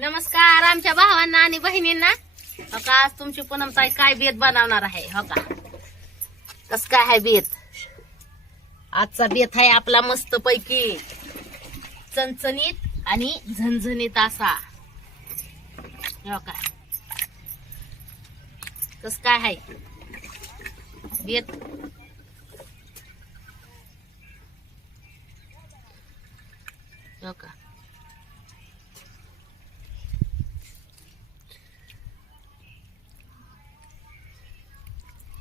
नमस्कार आमच्या भावांना आणि बहिणींना. हो का, आज तुमची पूनमताई काय बेत बनवणार आहे. हो का, कस काय आहे बेत. आजचा बेत आहे आपला मस्त पैकी चणचणीत आणि झणझणीत असा. हो का, कस काय आहे बेत. हो का,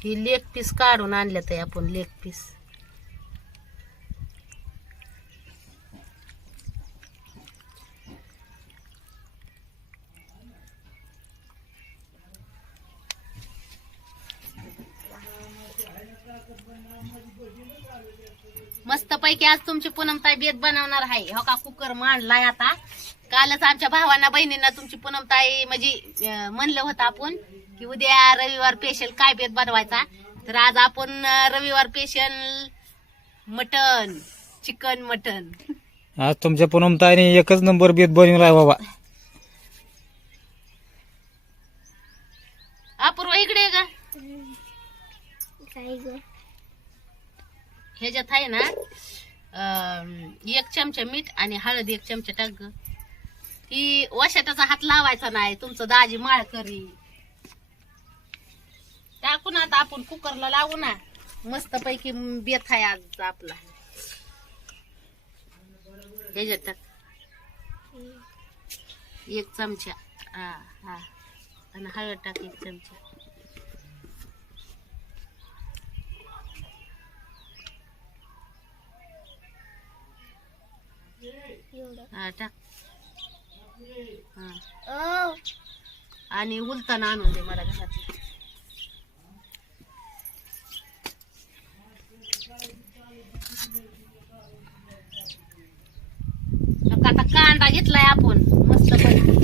ही लेग पीस काढून आणले ते आपण. लेग पीस मस्त पैकी आज तुमची पूनमताई बेत बनवणार आहे. हो का, कुकर मांडलाय आता. कालच आमच्या भावांना बहिणींना तुमची पूनमताई म्हणजे म्हणलं होतं आपण की उद्या रविवार स्पेशल काय बेत बनवायचा. तर आज आपण रविवार स्पेशल मटन, चिकन मटन. आज तुमच्या पूनमताईने एकच नंबर बेत बनवलाय बाबा. अपूर्व इकडे का ह्याच्यात आहे ना 1 चमचा मीठ आणि हळद 1 चमचा टाक ग. ही वशाटाचा हात लावायचा नाही, तुमचं दाजी माळ करी. टाकू ना आता आपण कुकरला लावू ना. मस्त पैकी बेत आहे आज आपला. ह्याच्यात टाक 1 चमचा. हा हा, आणि हळद टाक 1 चमचा. हा टाक. हा, आणि उलताना आणून दे मला घरात. आता कांदा घेतलाय आपण मस्त पैकी.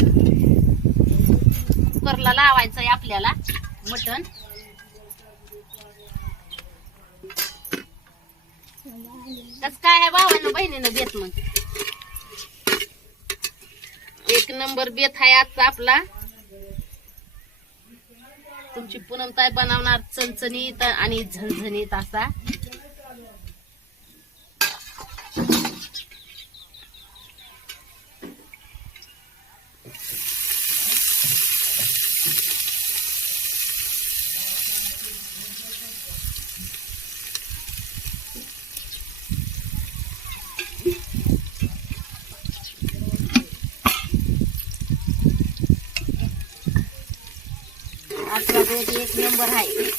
कुकरला लावायचंय आपल्याला मटण. कस काय आहे भावानं बहिणीनं बेत. मग 1 नंबर बेत आहे आजचा आपला. तुमची पूनमताई बनवणार चणचणीत आणि झणझणीत असा. आजचा बेत 1 नंबर आहे.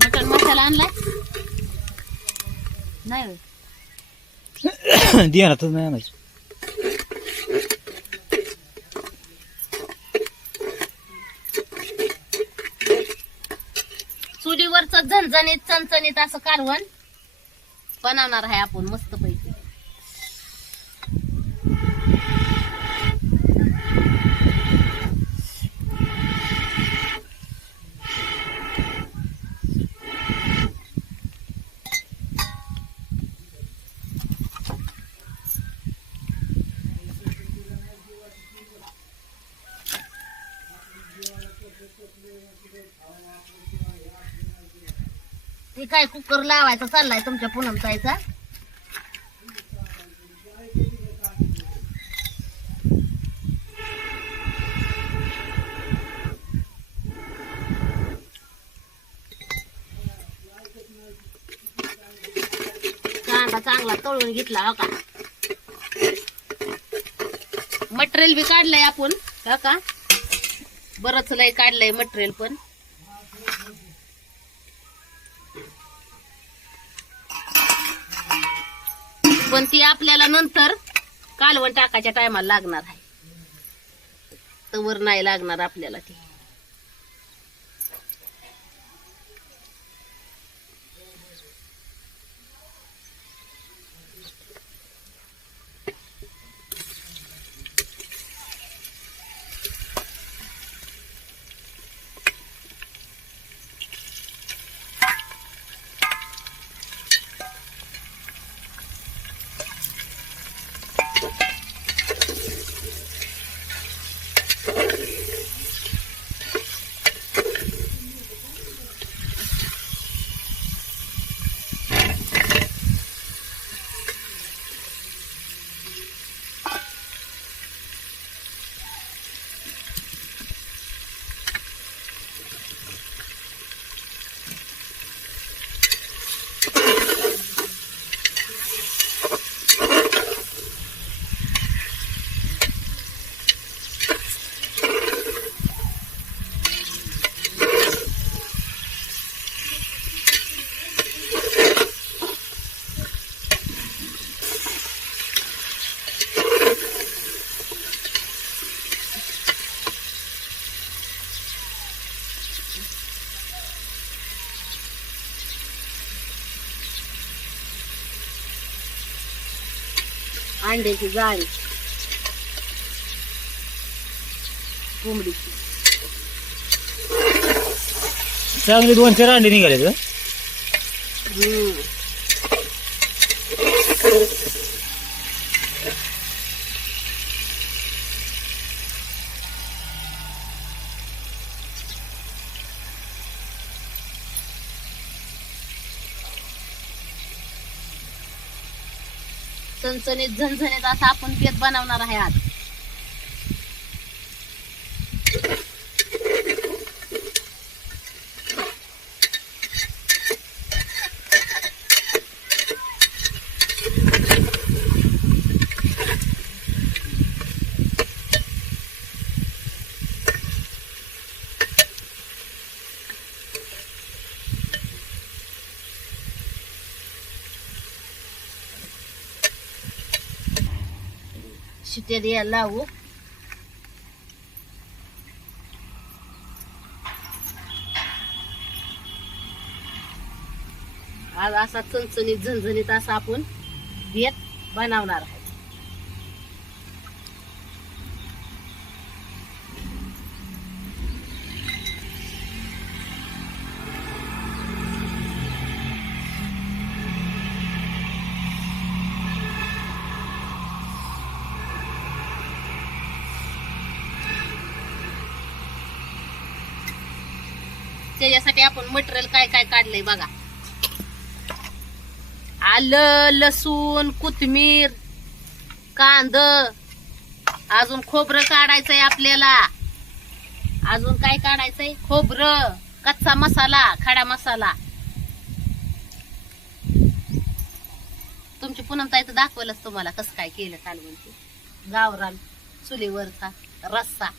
मटण मसाला आणलाय नाही होय. ध्यानातच नाही आणायचं. चुलीवरच झणझणीत चणचणीत असं कालवण बनवणार आहे आपण मस्त पैकी. ते काय कुकर लावायचा चाललाय तुमच्या पूनमताईचा. कांदा चांगला तळून घेतला. हो का, मटेरियल बी काढलंय आपण. हो का, बरंच लय काढलंय मटेरियल पण. पण ती आपल्याला नंतर कालवण टाकायच्या टायमाला लागणार आहे, तवर नाही लागणार आपल्याला ती. अंड्याची जाळी, कोंबडीची. चांगली 2-4 अंडी निघाले का? चणचणीत झणझणीत असा आपण पेत बनवणार आहे आज. शिट्या द्यायला लावू. आज असा चणचणीत झणझणीत असा आपण बेत बनवणार आहे. त्याच्यासाठी आपण मटेरियल काय काय काढलंय बघा. आलं, लसूण, कोथिंबीर, कांद, अजून खोबरं काढायचंय आपल्याला. अजून काय काढायचंय? खोबरं, कच्चा मसाला, खडा मसाला. तुमची पूनमताई तर दाखवलंच तुम्हाला कसं काय केलं कालवण ते. गावरान चुलीवरचा रस्सा.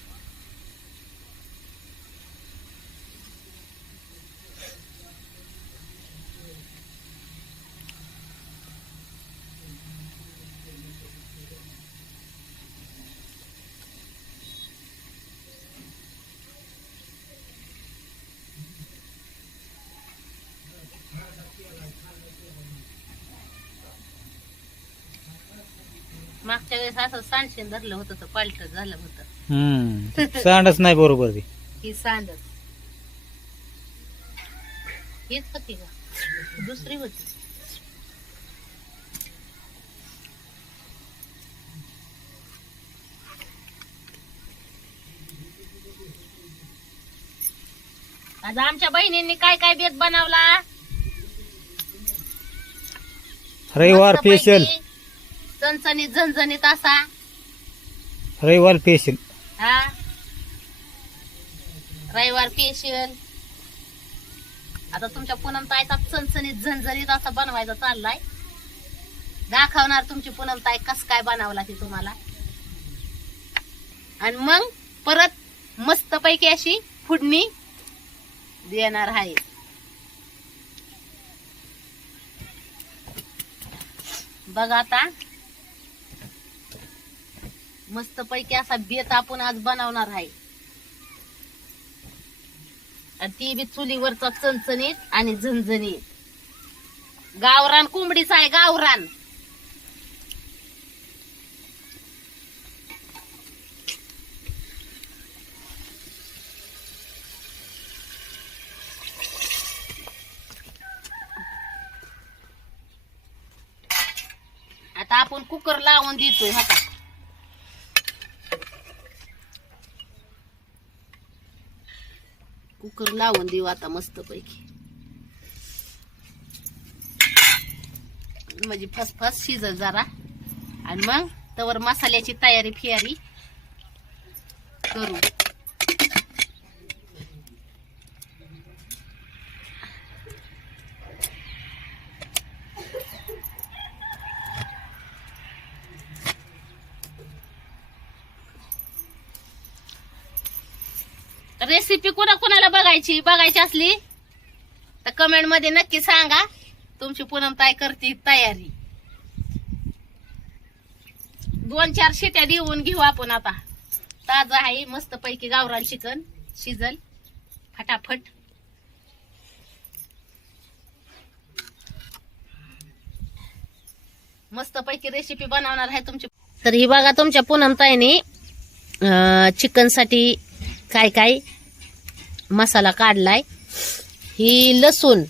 मागच्या वेळेस असं सांडशीन धरलं होतं तर पालट झालं होतं. सांडच नाही बरोबर ती. ही सांडच हीच होती का दुसरी होती? आज आमच्या बहिणींनी काय काय बेत बनवला. रविवार स्पेशल. चणचणीत झणझणीत असा रविवार स्पेशल. हा रविवार स्पेशल. आता तुमच्या पूनमताईचा चणचणीत झणझणीत असा बनवायचा चाललाय. दाखवणार तुमची पूनमताई कस काय बनवला ती तुम्हाला. आणि मग परत मस्त पैकी अशी फोडणी देणार आहे. बघा आता मस्त पैकी असा बेत आपण आज बनवणार आहे आणि ती बी चुलीवरचा चणचणीत आणि झणझणीत. गावरान कोंबडीच आहे, गावरान. आता आपण कुकर लावून देतोय. आता कुकर लावून देऊ आता मस्त पैकी, म्हणजे फसफस शिजल जरा आणि मग तवर मसाल्याची तयारी फियारी करू. रेसिपी कोणाला बघायची असली तर कमेंट मध्ये नक्की सांगा. तुमची पूनमताई करते तयारी. 2-4 शिट्या देऊन घेऊ आपण. आता ताजं आहे मस्त पैकी गावरान चिकन, शिजल फटाफट. मस्त पैकी रेसिपी बनवणार आहे तुमची. तर ही बघा तुमच्या पूनमताईने चिकन साठी काय काय मसाला काढलाय. ही लसूण,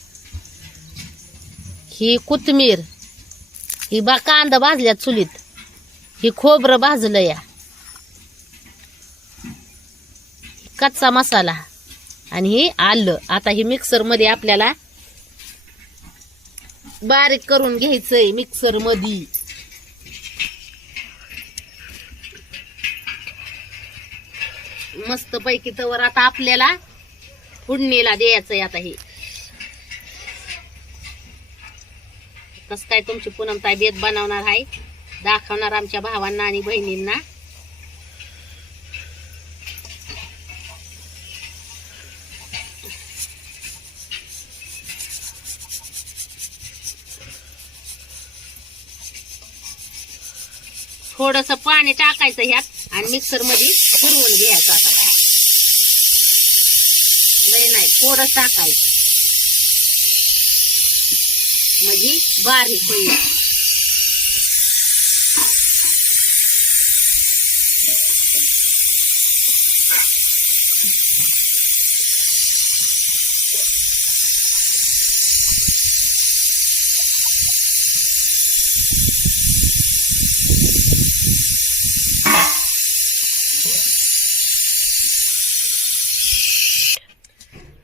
ही कोथिंबीर, ही कांदा भाजल्या चुलीत, ही खोबरं भाजलं या, कच्चा मसाला आणि ही आलं. आता ही मिक्सर मध्ये आपल्याला बारीक करून घ्यायचंय मिक्सर मध्ये. मस्त पैकी तवर आता आपल्याला फोडणीला द्यायचंय. आता हे कस काय तुमची पूनमताई बेत बनवणार आहे, दाखवणार आमच्या भावांना आणि बहिणींना. थोडस पाणी टाकायचं ह्यात आणि मिक्सर मध्ये फिरवून घ्यायचं. आता लय नाही, थोडं टाकायचं म्हणजे बारीक होईल.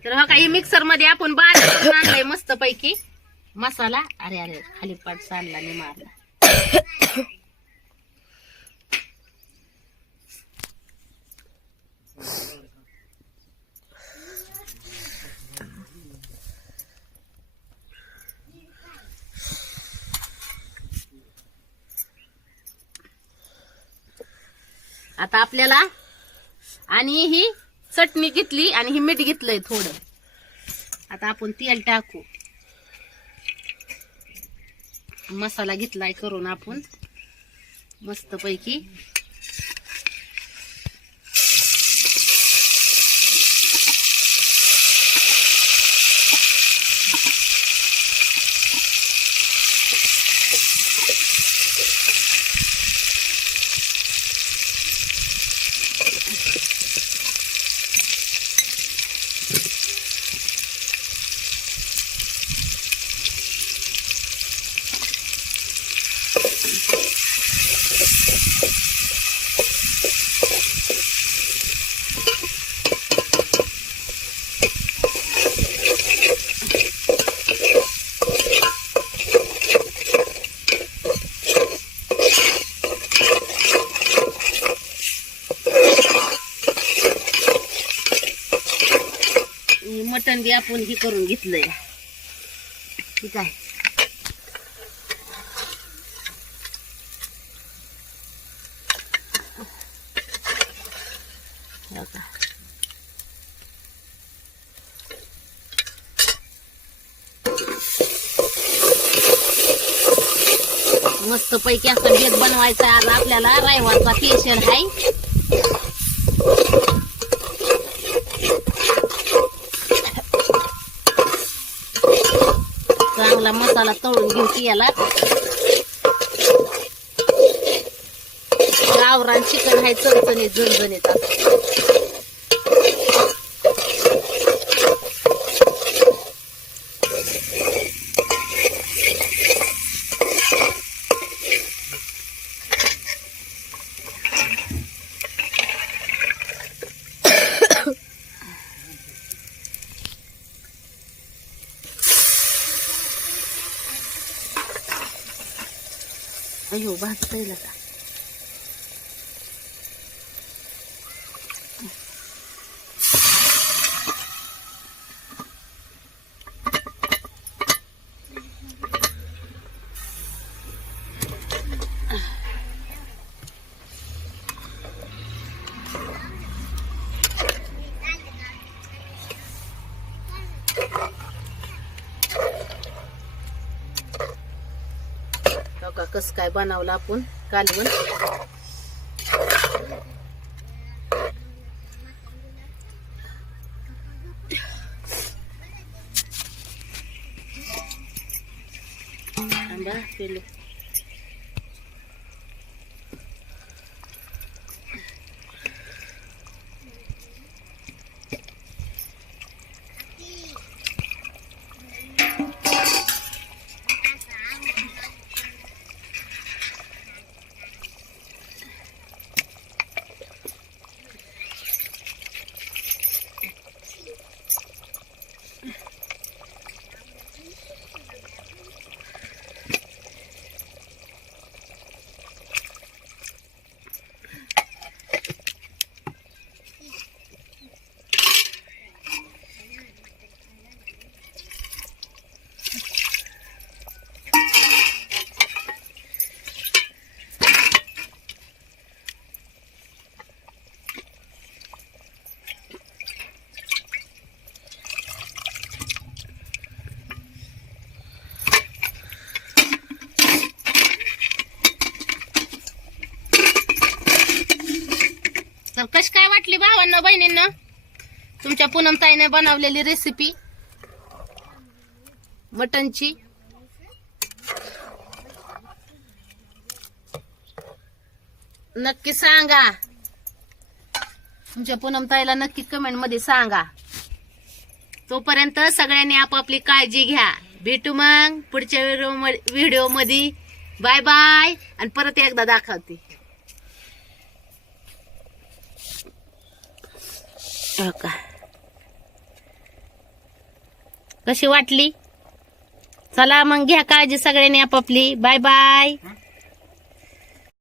तर हा काही मिक्सर मध्ये आपण बारीक करून आणलाय मस्त पैकी मसाला. अरे अरे खाली पाट सांडला मी मारला. आता आपल्याला आणि ही चटणी घेतली आणि ही मीठ घेतलंय थोडं. आता आपण तेल टाकू. मसाला घेतलाय करून आपण मस्त पैकी. मटण बी आपण हे करून घेतलंय. ठीक आहे. मस्त पैकी असा बेत बनवायचा आज आपल्याला. रविवारचा स्पेशल आहे. चांगला मसाला तळून घेऊ की याला. गावरान चिकन आहे, चणचणीत झणझणीत असं. अयो भाजता येईल का. कस काय बनवलं आपण कालवण. आंबा पेलो तर कशी काय वाटली भावांना बहिणींना तुमच्या पूनमताईने बनवलेली रेसिपी मटनची. नक्की सांगा. तुमच्या पूनमताईला नक्की कमेंट मध्ये सांगा. तोपर्यंत सगळ्यांनी आपापली काळजी घ्या. भेटू मग पुढच्या व्हिडिओ मध्ये. Bye bye. आणि परत एकदा दाखवते. कशी वाटली. चला मग घ्या काळजी सगळ्यांनी आपापली. Bye bye.